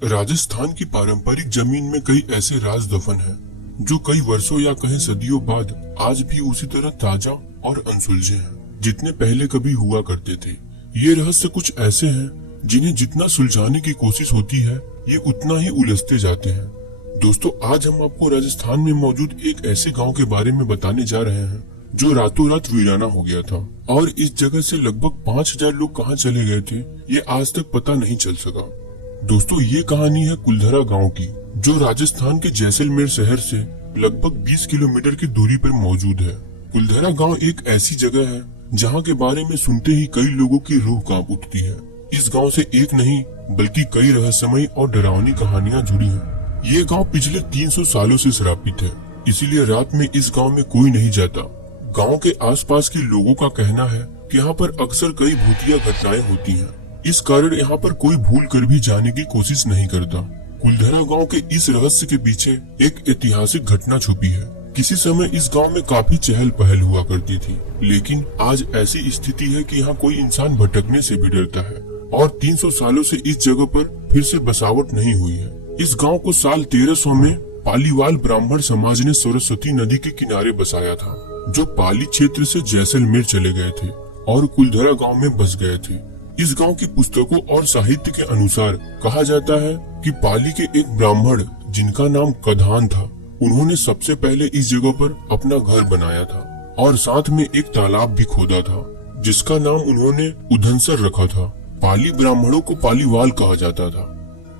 राजस्थान की पारंपरिक जमीन में कई ऐसे राज दफन हैं जो कई वर्षों या कहीं सदियों बाद आज भी उसी तरह ताजा और अनसुलझे हैं जितने पहले कभी हुआ करते थे। ये रहस्य कुछ ऐसे हैं जिन्हें जितना सुलझाने की कोशिश होती है ये उतना ही उलझते जाते हैं। दोस्तों, आज हम आपको राजस्थान में मौजूद एक ऐसे गांव के बारे में बताने जा रहे हैं जो रातों रात वीराना हो गया था और इस जगह से लगभग 5000 लोग कहाँ चले गए थे ये आज तक पता नहीं चल सका। दोस्तों, ये कहानी है कुलधरा गांव की, जो राजस्थान के जैसलमेर शहर से लगभग 20 किलोमीटर की दूरी पर मौजूद है। कुलधरा गांव एक ऐसी जगह है जहां के बारे में सुनते ही कई लोगों की रूह कांप उठती है। इस गांव से एक नहीं बल्कि कई रहस्यमयी और डरावनी कहानियां जुड़ी हैं। ये गांव पिछले 300 सालों से श्रापित है, इसीलिए रात में इस गांव में कोई नहीं जाता। गांव के आसपास के लोगों का कहना है कि यहाँ पर अक्सर कई भूतिया घटनाएं होती हैं। इस कारण यहाँ पर कोई भूल कर भी जाने की कोशिश नहीं करता। कुलधरा गांव के इस रहस्य के पीछे एक ऐतिहासिक घटना छुपी है। किसी समय इस गांव में काफी चहल पहल हुआ करती थी, लेकिन आज ऐसी स्थिति है कि यहाँ कोई इंसान भटकने से भी डरता है और 300 सालों से इस जगह पर फिर से बसावट नहीं हुई है। इस गांव को साल 1300 में पालीवाल ब्राह्मण समाज ने सरस्वती नदी के किनारे बसाया था, जो पाली क्षेत्र से जैसलमेर चले गए थे और कुलधरा गांव में बस गए थे। इस गांव की पुस्तकों और साहित्य के अनुसार कहा जाता है कि पाली के एक ब्राह्मण जिनका नाम कधान था, उन्होंने सबसे पहले इस जगह पर अपना घर बनाया था और साथ में एक तालाब भी खोदा था जिसका नाम उन्होंने उधनसर रखा था। पाली ब्राह्मणों को पालीवाल कहा जाता था।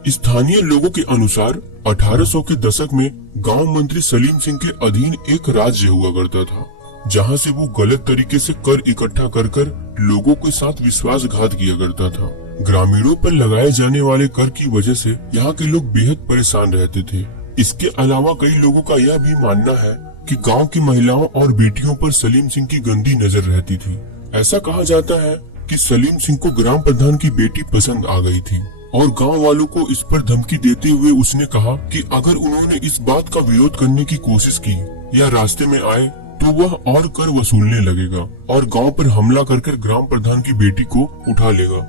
स्थानीय लोगों के अनुसार 1800 के दशक में गांव मंत्री सलीम सिंह के अधीन एक राज्य हुआ करता था, जहां से वो गलत तरीके से कर इकट्ठा कर लोगों के साथ विश्वासघात किया करता था। ग्रामीणों पर लगाए जाने वाले कर की वजह से यहाँ के लोग बेहद परेशान रहते थे। इसके अलावा कई लोगों का यह भी मानना है कि गांव की महिलाओं और बेटियों पर सलीम सिंह की गंदी नजर रहती थी। ऐसा कहा जाता है कि सलीम सिंह को ग्राम प्रधान की बेटी पसंद आ गई थी और गांव वालों को इस पर धमकी देते हुए उसने कहा कि अगर उन्होंने इस बात का विरोध करने की कोशिश की या रास्ते में आए तो वह और कर वसूलने लगेगा और गांव पर हमला कर ग्राम प्रधान की बेटी को उठा लेगा।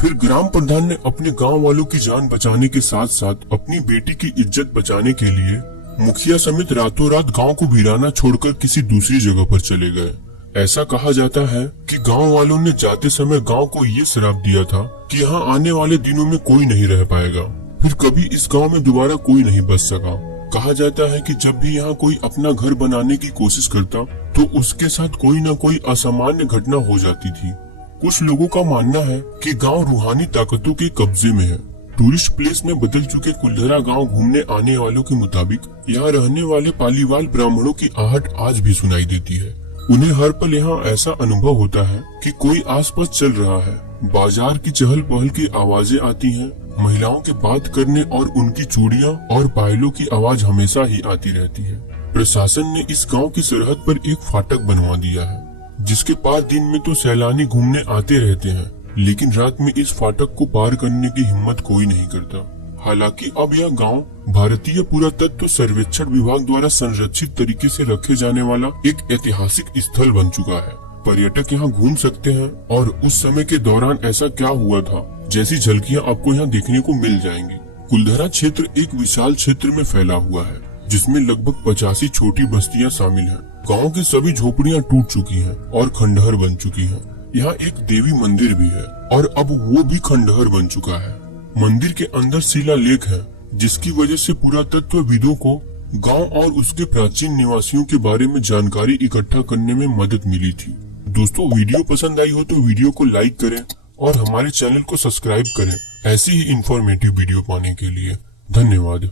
फिर ग्राम प्रधान ने अपने गांव वालों की जान बचाने के साथ साथ अपनी बेटी की इज्जत बचाने के लिए मुखिया समेत रातों रात गांव को वीराना छोड़कर किसी दूसरी जगह पर चले गए। ऐसा कहा जाता है कि गांव वालों ने जाते समय गांव को ये श्राप दिया था कि यहाँ आने वाले दिनों में कोई नहीं रह पाएगा। फिर कभी इस गांव में दोबारा कोई नहीं बस सका। कहा जाता है कि जब भी यहाँ कोई अपना घर बनाने की कोशिश करता तो उसके साथ कोई न कोई असामान्य घटना हो जाती थी। कुछ लोगों का मानना है कि गांव रूहानी ताकतों के कब्जे में है। टूरिस्ट प्लेस में बदल चुके कुलधरा गांव घूमने आने वालों के मुताबिक यहाँ रहने वाले पालीवाल ब्राह्मणों की आहट आज भी सुनाई देती है। उन्हें हर पल यहाँ ऐसा अनुभव होता है कि कोई आसपास चल रहा है। बाजार की चहल पहल की आवाजें आती हैं, महिलाओं के बात करने और उनकी चूड़ियां और पायलों की आवाज हमेशा ही आती रहती है। प्रशासन ने इस गांव की सरहद पर एक फाटक बनवा दिया है, जिसके पार दिन में तो सैलानी घूमने आते रहते हैं, लेकिन रात में इस फाटक को पार करने की हिम्मत कोई नहीं करता। हालांकि अब यह गांव भारतीय पुरातत्व सर्वेक्षण विभाग द्वारा संरक्षित तरीके से रखे जाने वाला एक ऐतिहासिक स्थल बन चुका है। पर्यटक यहाँ घूम सकते हैं और उस समय के दौरान ऐसा क्या हुआ था जैसी झलकियाँ आपको यहाँ देखने को मिल जाएंगी। कुलधरा क्षेत्र एक विशाल क्षेत्र में फैला हुआ है, जिसमें लगभग 85 छोटी बस्तियाँ शामिल हैं। गाँव की सभी झोपड़ियाँ टूट चुकी हैं और खंडहर बन चुकी हैं। यहाँ एक देवी मंदिर भी है और अब वो भी खंडहर बन चुका है। मंदिर के अंदर शिलालेख है, जिसकी वजह से पुरातत्वविदों को गांव और उसके प्राचीन निवासियों के बारे में जानकारी इकट्ठा करने में मदद मिली थी। दोस्तों, वीडियो पसंद आई हो तो वीडियो को लाइक करें और हमारे चैनल को सब्सक्राइब करें ऐसी ही इंफॉर्मेटिव वीडियो पाने के लिए। धन्यवाद।